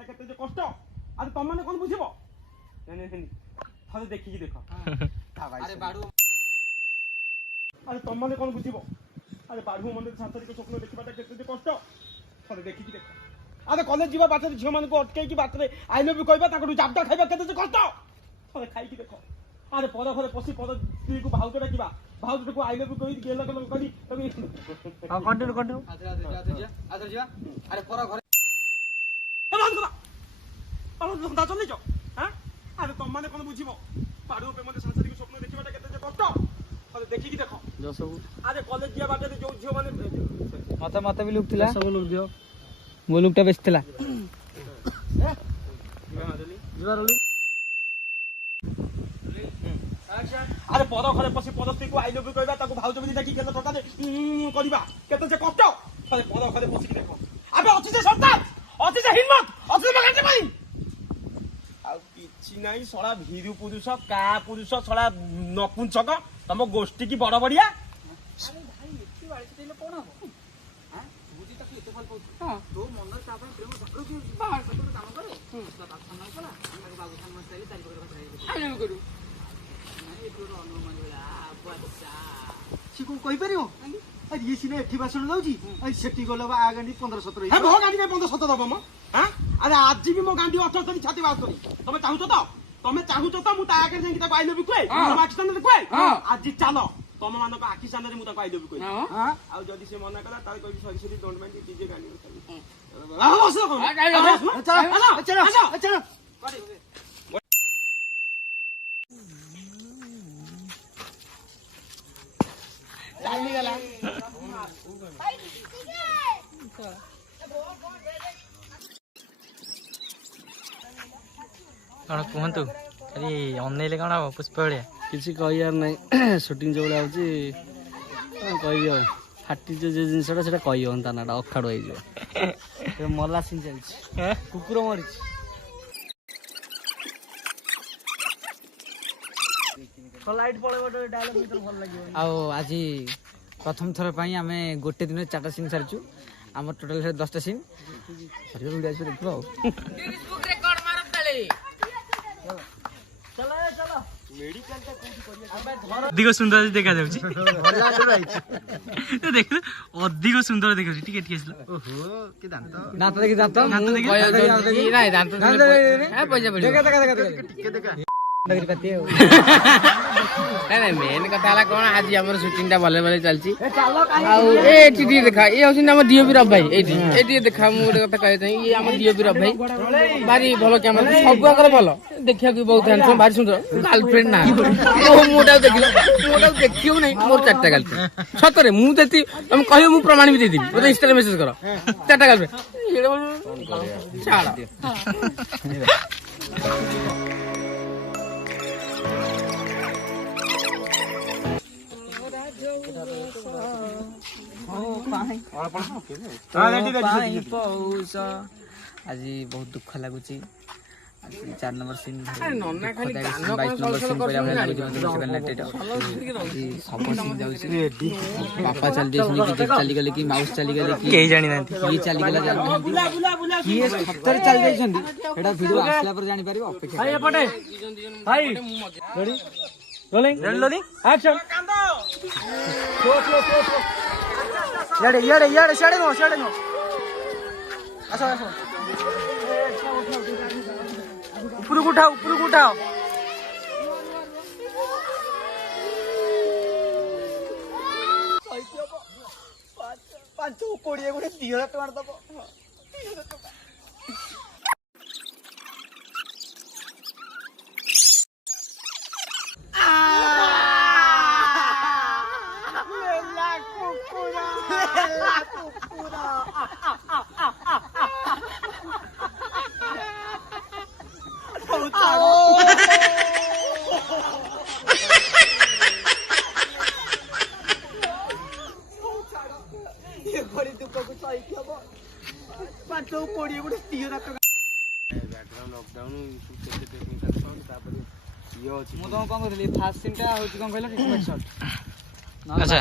ଯିବାଟା କେତେ ଯେ କଷ୍ଟ ଆରେ ତମମାନେ କଣ ବୁଝିବ ଥରେ ଦେଖିକି ଦେଖ ଆରେ ତମମାନେ କଣ ବୁଝିବ ଆରେ ବାଢୁ ମନ୍ଦିର ସାଂସାରିକ ସ୍ୱପ୍ନ ଦେଖିବାଟା କେତେ ଯେ କଷ୍ଟ ଥରେ ଦେଖିକି ଦେଖ ଆରେ କଲେଜ ଯିବା ବାଟରେ ଝିଅମାନଙ୍କୁ ଅଟକେଇକି ବାଟରେ ଆଇ ଲଭ୍ ୟୁ କହିବା ତାଙ୍କଠୁ ଜାବଟା ଖାଇବା କେତେ ଯେ କଷ୍ଟ ଥରେ ଖାଇକି ଦେଖ ଆରେ ପର ଘରେ ପଶି ପର ସ୍ତ୍ରୀକୁ ଭାଉଜ ଡାକିବା ଭାଉଜକୁ ଆଇ ଲଭ୍ ୟୁ କହି ଗେଲ ଗେଲ କରି ଧନ୍ଦା ଚଲେଇଛ ଆରେ ତମମାନେ କଣ ବୁଝିବ ବାଢୁ ପ୍ରେମରେ ସାଂସାରିକ ସ୍ୱପ୍ନ ଦେଖିବାଟା କେତେ ଯେ କଷ୍ଟ ଥରେ ଦେଖିକି ଦେଖ ଆରେ କଲେଜ ଯିବା ବାଟରେ ଯୋଉ ଝିଅ ମାନେ ମତେ ବି ଲୁକ୍ ଥିଲା ସବୁ ଲୁକ୍ ଦିଅ ମୋ ଲୁକ୍ ଟା ବେଶୀ ଥିଲା ଆରେ ପର ଘରେ ପଶି ପର ସ୍ତ୍ରୀକୁ ଆଇ ଲଭ୍ ୟୁ କହିବା ତାକୁ ଭାଉଜ ବୋଲି ଦେଖି କେତେ ଟଙ୍କାରେ କରିବା କେତେ ଯେ କଷ୍ଟ ଥରେ ପର ଘରେ ପଶିକି ଦେଖ ଆବେ ଅଛି ଯେ ସରଦାର ଅଛି ଯେ ହିମ୍ମତ ଅଛି ଯେ ମଗାନ୍ତି ପାଇଁ ଆଉ କିଛି ନାହିଁ ଶଳା ଭୀରୁ ପୁରୁଷ କା ପୁରୁଷ ଶଳା ନପୁଂସକ ତମ ଗୋଷ୍ଠୀ କି ବଡ ବଡିଆ କହିପାରିବ ଇଏ ସିନା ଏଠି ଭାଷଣ ଦଉଛି ସେଠି ଗଲା ବା ଆ ଗାଣ୍ଡି 15-17 ମୋ ଗାଣ୍ଡି 15-17 ଦବ ମ ଆରେ ଆଜି ବି ମୋ ଗାଣ୍ଡି 78 ଛାତି ବାହାର କରି ତମେ ଚାହୁଁଛ ତ ମୁଁ ତା ଆଗରେ ଯାଇକି ତାକୁ ଆଇ ଲଭ୍ ୟୁ କୁହେ ମୋ ଆଖି ସାମ୍ନାରେ କୁହେ ଆଜି ଚାଲ ତମ ମାନଙ୍କ ଆଖି ସାମ୍ନାରେ ମୁଁ ତାକୁ ଆଇ ଲଭ୍ ୟୁ କୁହେ ଆଉ ଯଦି ସେ ମନା କଲା ତାହେଲେ କହିବି ସରି ଡୋଣ୍ଟ ମାଇଣ୍ଡ ଡିଜେ ଗାଣ୍ଡି ଚାଲିଗଲା କଣ କୁହନ୍ତୁ ଖାଲି ଅନେଇଲେ କଣ ହବ ପୁଷ୍ପ ଭଳିଆ କିଛି କହିବାର ନାହିଁ ସୁଟିଂ ଯୋଉଭଳିଆ ହଉଛି କହିବି ଆଉ ଫାଟି ଯୋଉ ଜିନିଷଟା ସେଟା କହିବନି ତା ନାଟା ଅଖାଡୁ ହେଇଯିବ ମଲା ସିନ୍ ଚାଲିଛି କୁକୁର ମରିଛି ଲାଇଟ୍ ପଳେଇବ ଡାଇଲଗ ଭିତରେ ଭଲ ଲାଗିବ ଆଉ ଆଜି ପ୍ରଥମ ଥର ପାଇଁ ଆମେ ଗୋଟେ ଦିନରେ 4ଟା ସିନ୍ ସାରିଛୁ ଆମର ଟୋଟାଲ 10ଟା ସିନ୍ ସରିବ ଭିଡ଼ିଓ ଆସିବ ଦେଖିବ ଆଉ ଅଧିକ ସୁନ୍ଦର ଦେଖାଯାଉଛି ଦେଖ ଅଧିକ ସୁନ୍ଦର ଦେଖାଯାଉଛି ଟିକେ ଟିକେ ଆସିଲା ଦାନ୍ତ ଦେଖି ଦାନ୍ତ ମେନ୍ କଥା ହେଲା କଣ ଆଜି ଆମର ସୁଟିଂ ଟା ଭଲ ଭଲ ଚାଲିଛି ଆଉ ଏଠି ଟିକେ ଦେଖା ଇଏ ହଉଛନ୍ତି ଆମ ଡିଓପି ରବ ଭାଇ ଏଇଠି ଟିକେ ଦେଖା ମୁଁ ଗୋଟେ କଥା କହିବା ଚାହେଁ ଇଏ ଆମ ଡିଓପି ରବ ଭାଇ ଭାରି ଭଲ କ୍ୟାମେରା ସବୁ ଆଙ୍କର ଭଲ ଦେଖିବାକୁ ବହୁତ ହ୍ୟାଣ୍ଡସମ୍ ଭାରି ସୁନ୍ଦର ଗାର୍ଲଫ୍ରେଣ୍ଡ ନା ମୋଟାକୁ ଦେଖିବ ନାହିଁ ମୋର 4ଟା ଗାର୍ଲଫ୍ରେଣ୍ଡ ସତରେ ମୁଁ ଯଦି ତମେ କହିବ ମୁଁ ପ୍ରମାଣ ବି ଦେଇଦେବି ମତେ ଇନଷ୍ଟାରେ ମେସେଜ କର 4ଟା ଗାର୍ଲଫ୍ରେଣ୍ଡ ଛାଡ଼ ଆଜି ବହୁତ ଦୁଃଖ ଲାଗୁଛି 4 ନମ୍ବର ସିନ୍ 22 ନମ୍ବର ସିନ୍ କରିବା ଭଳିଆ ଲାଗୁଛି ସବୁ ସିନ୍ ଯାଉଛି ବାପା ଚାଲି ଯାଇଛନ୍ତି କି ଚାଲିଗଲେ କି ମାଉସ ଚାଲିଗଲେ କି କେହି ଜାଣିନାହାନ୍ତି କିଏ ଚାଲିଗଲା ଜାଣିନାହାନ୍ତି କିଏ ସତରେ ଚାଲି ଯାଇଛନ୍ତି ସେଟା ଭିଡ଼ିଓ ଆସିଲା ପରେ ଜାଣିପାରିବ ଅପେକ୍ଷା ଉପରକୁ ଉଠାଅ 5-20 ଗୋଟେ 2,000 ଟଙ୍କା ଦବ ଦୁଃଖକୁ ସହିକି ହବ 5-20 ଗୋଟେ 2,000 ଟଙ୍କା ମୁଁ ତମକୁ କଣ କହୁଥିଲି ଫାର୍ଷ୍ଟ ସିନ୍ ଟା ହଉଛି କଣ କହିଲ ରିକ୍ୱେଷ୍ଟ ସଟ୍ ଆଚ୍ଛା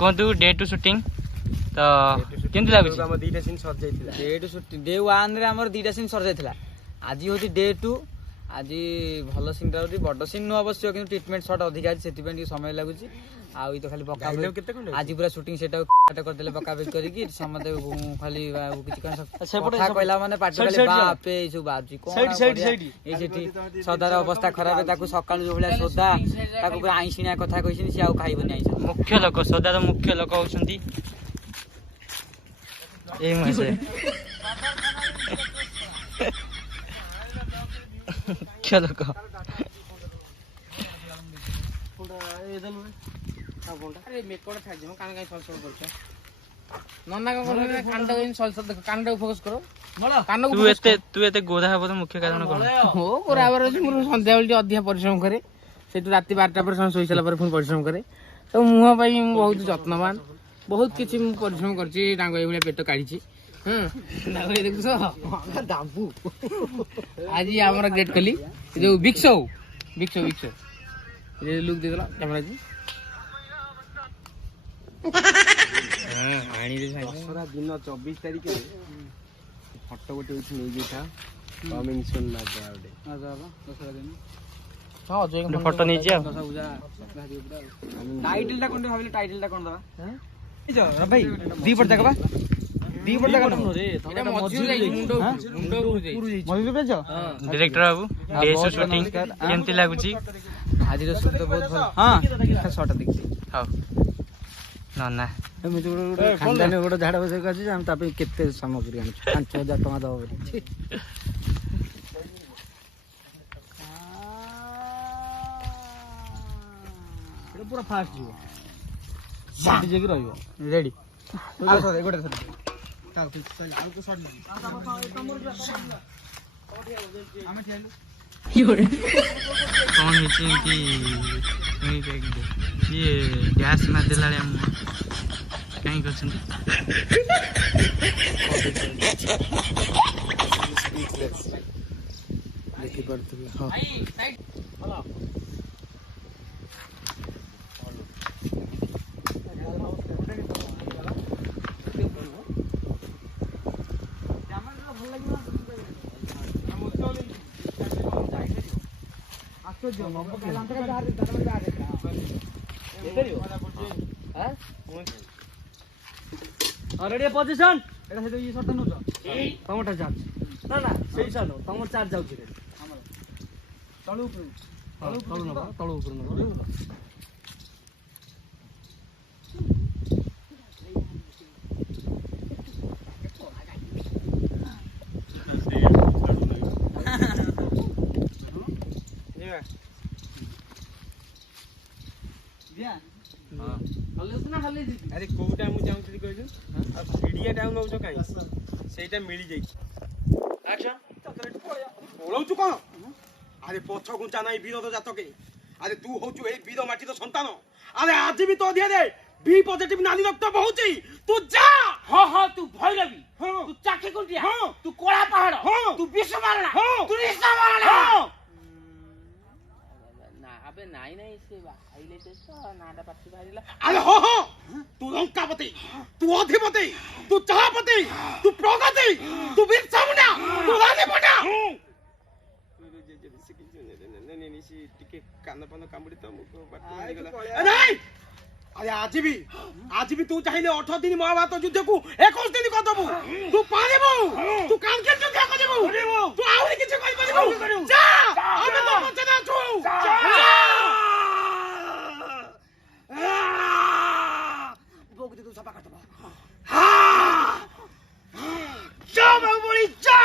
କୁହନ୍ତୁ ଡେ ଟୁ ସୁଟିଂ ତ କେମିତି ଲାଗୁଛି? ଆମ ଦିଟା ସିନ୍ ସରି ଯାଇଥିଲା। ଡେ 1 ରେ ଆମର 2ଟା ସିନ୍ ସରି ଯାଇଥିଲା। ଆଜି ହଉଛି ଡେ 2। ଆଜି ଭଲ ସିନ୍ ରହୁଛି, ବଡ ସିନ୍ ନୁହଁ ଅବଶ୍ୟ, କିନ୍ତୁ ଟ୍ରିଟମେଣ୍ଟ ସଟ୍ ଅଧିକା ଅଛି, ସେଥିପାଇଁ ଟିକେ ସମୟ ଲାଗୁଛି। ଆଉ ଏଇ ତ ଖାଲି ପକା ଆଜି ପୁରା ସୁଟିଂ ସେଟା କରିଦେଲେ ପକାପକି କରିକି ସମସ୍ତେ ଖାଲି କିଛି କଥା କହିଲା ମାନେ ପାଟି ଖାଲି ବାପେ ଏଇ ସବୁ ବାଜୁଛି କଣ ଏଇ ସେଠି ସଦାର ଅବସ୍ଥା ଖରାପ, ତାକୁ ସକାଳୁ ଯୋଉ ଭଳିଆ ସୋଦା, ତାକୁ ପୁରା ଆଇଁଷିଣିଆ କଥା କହିଛନ୍ତି, ସିଏ ଆଉ ଖାଇବନି ଆଇଁଷ। ମୁଖ୍ୟ ଲୋକ ସଦାର ମୁଖ୍ୟ ଲୋକ ହଉଛନ୍ତି ଏଇ ମାସେ ମୁଖ୍ୟ ଲୋକ। ତୁ ଏତେ ଗୋରା ହବାର ମୁଖ୍ୟ କାରଣ କଣ? हो गोरा हबार अछि मोर संध्या बेले अधिक परिश्रम करे, सेटु राति 12टा पर सोई साला पर पुनी परिश्रम करे। तो मुह पई मु बहुत जत्नवान, बहुत किछि मु परिश्रम करछि, डांगो ए भले पेट काढिछि। डांगो ए देखुछ दाबू आज हमर ग्रेट कली जो बिक्सो ये लुक देला कैमरा जी। आनी रे दशहरा दिन 24 तारिख रे फटो गोटे उठी नै जेथा कमिंग सुन ना जाउडे दशहरा दिन हां जो ଫଟୋ ନେଇଛି ଆଉ। टाइटल टा कोन भाबिले टाइटल टा कोन दबा हैं भाई दी पड़ जागा बा दी पड़ जागा रे एटा मझिर जाई मुंडो मझिर पे जाओ ଡିରେକ୍ଟର ବାବୁ ଡେସ୍ ସୁଟିଂ କେମିତି ଲାଗୁଛି? आज रो सुट तो बहुत भल हां शॉट देखि ହଉ ନା ଏମିତି ଗୋଟେ ଖାନଦାନୀ ଗୋଟେ ଝାଡ଼ା ବସିବାକୁ ଅଛି ଯେ ଆମେ ତା ପାଇଁ କେତେ ସାମଗ୍ରୀ ଆଣୁଛୁ, 5,000 ଟଙ୍କା ଦେବ ବୋଲି। ପୁରା ଫାଷ୍ଟ ଯିବ, ସାଇଡ୍ ଯାଇକି ରହିବ ରେଡି। କଣ ହେଇଛି ଏମିତି ଇଏ ଗ୍ୟାସ୍ ମାରିଦେଲା ବେଳେ ଆମ କାହିଁକି ଅଛନ୍ତି? ଦେଖିପାରୁଥିବେ ହଁ। रेडी पोजिशन एटा से ये शॉट नो तमटा चार्ज ना ना सेही शॉट तमर चार्ज जाउ रे हमर तळु ऊपर तळु न तळु ऊपर न अरे कोटा मु चाहूଥିଲି କହିଲୁ ଆଉ ଭିଡିଓ ଟାଉ ନଉଛ କାଇଁ ସେଇଟା ମିଳି ଯାଇଛି ଆକ୍ସନ ପଳଉଛୁ କଣ? ଆରେ ପଛ ଗୁଞ୍ଚା ନାହିଁ ବୀର ଜାତକେ। ଆରେ ତୁ ହଉଛୁ ଏଇ ବୀର ମାଟିର ସନ୍ତାନ। ଆରେ ଆଜି ବି ତୋ ଦେହରେ ବି ପଜିଟିଭ ନାଲି ରକ୍ତ ବହୁଛି। ତୁ ଯା। ହଁ ହଁ ତୁ ଭୈରବୀ, ହଁ ତୁ ଚାକି କୁଣ୍ଟିଆ, ହଁ ତୁ କଳା ପାହାଡ, ହଁ ତୁ ବିଷ ମାରଣା, ହଁ ତୁ ନିଶା ମାରଣା। ହଁ ନା ଆବେ ନାଇଁ ନାଇଁ ସେ ବାହାଇଲେ ତ ନାଟା ପାଟି ବାହାରିଲା। ଆରେ ହଁ ହଁ ତୁ ଲଙ୍କାପତି, ତୁ ଅଧିପତି, ତୁ ଚାହାପତି, ତୁ ପ୍ରଗତି, ତୁ ବିର୍ସାମୁଣ୍ଡା, ତୁ ରାଜପଟା। ଟିକେ କାନ ପାନ କାମୁଡି ତ ଆରେ ଆଜି ବି ତୁ ଚାହିଁଲେ 18 ଦିନ ମହାଭାରତ ଯୁଦ୍ଧକୁ 21 ଦିନ କରିଦବୁ। ତୁ ପାରିବୁ, ତୁ କାନ୍କେ ଯୁଦ୍ଧ କରିବୁ, ତୁ ଆହୁରି କିଛି କରିପାରିବୁ। ଯା ଆମେ ତ ପଛରେ ଅଛୁ। ବୋଗଦି ତୁ ସଫା କରିଦବ। ଯା ବାବୁଳି ଯା।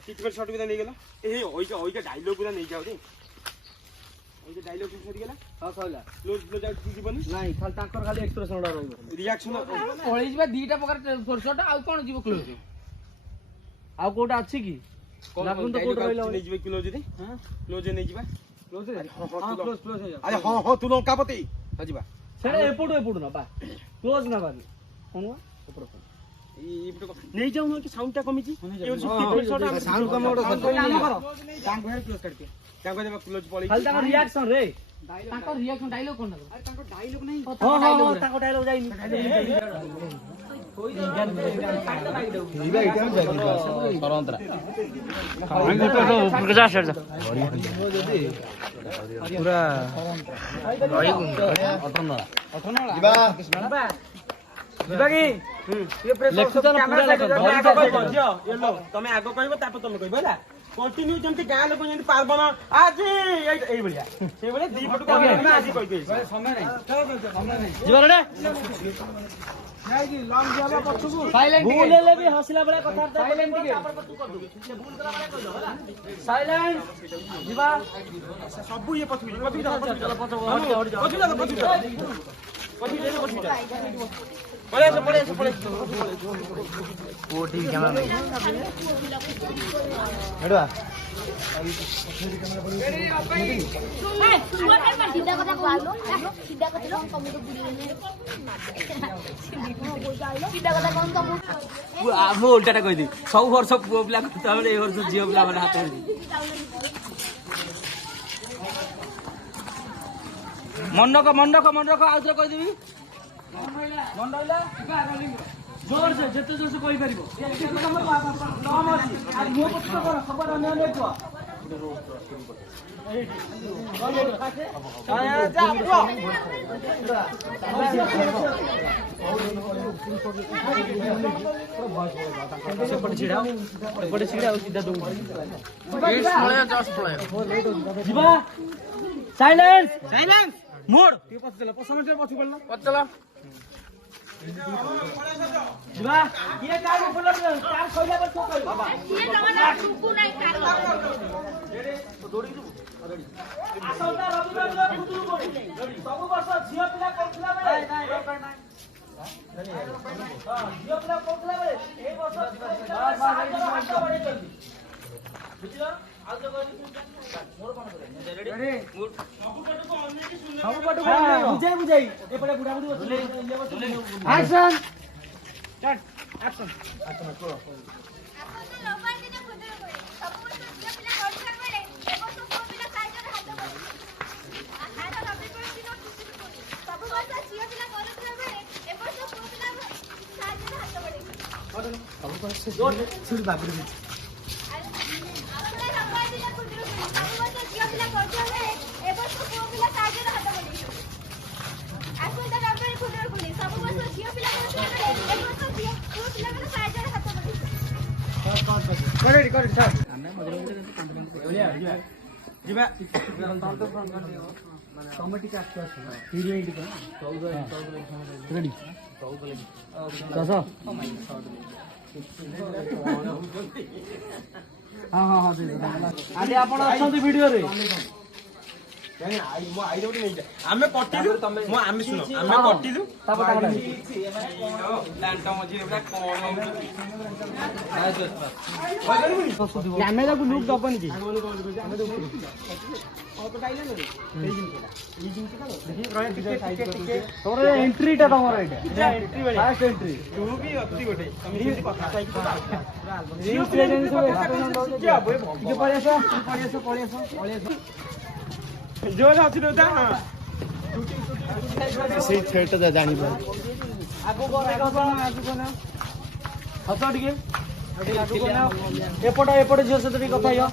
ट्रिटमेंट शॉट गुला नहीं गेला ए ओइका डायलॉग गुला नहीं जाओ रे ओइका डायलॉग सरी गेला हां सला क्लोज क्लोज आउट जीवनी ନାଇଁ ଖାଲି ତାଙ୍କର ଖାଲି ଏକ୍ସପ୍ରେସନ ଗୁଡ଼ା ରହିବ। रिएक्शन ପଳେଇ ଯିବା ଦିଟା ପ୍ରକାର ଫୋର୍ସଟା ଆଉ କଣ ଯିବ କ୍ଲୋଜ। ଆଉ କୋଉଟା ଅଛି କି? लागुन तो कोड रहला नहीं जीवे क्लोज रे हां क्लोज नहीं जीवा क्लोज रे हां क्लोज क्लोज हो जा अरे हां हां तू लंकापति हो जीवा ସେଟା ଏପଟୁ ନା ବା କ୍ଲୋଜ ନା ବାଲି କୋଣ ऊपर नहीं जाऊँ कि साउंड टा कमी ସାଉଣ୍ଡ କମ ଗୋଟେ क्लोज पड़ी ଖାଲି ତାଙ୍କ ରିଆକ୍ସନ ରେ ତାଙ୍କ ରିଆକ୍ସନ ଡାଇଲଗ କଣ ତାଙ୍କ ଡାଇଲଗ ଯାଇନି तमे आग कहब तापर तमे कहब है कंटिन्यू जमती गाँ लोक जमी पार्बण आज यही भाया से भाया दी फट आज कही समय भूल हेले भी हसिला बेला कथा साइलेंट टिके साइलेंट जीवा सब ये पछ ମୁଁ ଓଲଟାଟା କହିଦେବି ସବୁ ବର୍ଷ ପୁଅ ପିଲା କଥା ବେଳେ ଏ ବର୍ଷ ଝିଅ ପିଲା ମାନେ ହାତ ମନ ରଖ ଆଉ ଥରେ କହିଦେବି ମନ ରହିଲା ଜୋର ସେ ଯେତେ ଜୋର ସେ କହିପାରିବ ଏପଟେ ଛିଡ଼ା ଆଉ ସିଧା ଦୌଡ଼ି ଯିବା ସାଇଲେନ୍ସ ମୋଡ ଟିକେ ପଛଦେଲା ପଛ ପଡିଲା ଯିବା କିଏ କାହାକୁ ଫୋନ କାର କହିଲା ପରେ ତୁ କହିବ ବାବା ये जमाना सुकू नहीं कर ଆସନ୍ତା ରବିବାର କୁତୁରୁ କୋଠି ସବୁ ବର୍ଷ ଝିଅ ପିଲା କରୁଥିଲା ବେଳେ ଝିଅ ପିଲା କରୁଥିଲା ବେଳେ ଏ ବର୍ଷ ବୁଝିଲ ଆଉ ଯୋଗ ମୋର କଣ କରିବେ ସବୁ ପଟକୁ ବୁଝାଇ ଏପଟେ ବୁଢା ବୁଢୀ ଅଛି ଆକ୍ସନ ସ୍ଟାର୍ଟ ଆକ୍ସନ ଯିବା ଆଜି ଆପଣ ଅଛନ୍ତି ଭିଡିଓରେ ଆମେ କଟିଲୁ ଆମେ ଶୁଣ ଆମେ କଟିଲୁ କ୍ୟାମେରାକୁ ଲୁକ୍ ଦବନି କି ତମର ଏଣ୍ଟ୍ରିଟା ତମର ଏଇଟା ଫାଷ୍ଟ ଏଣ୍ଟ୍ରି ତୁ ବି ଅତି ଗୋଟେ ଜୋର ଅଛି ନା ସେଇ ଥେଟା ଜାଣିବ ଆଗକୁ ହସ ଟିକେ ଏପଟେ ଝିଅ ସହିତ ଟିକେ କଥା ହେଇଯାଅ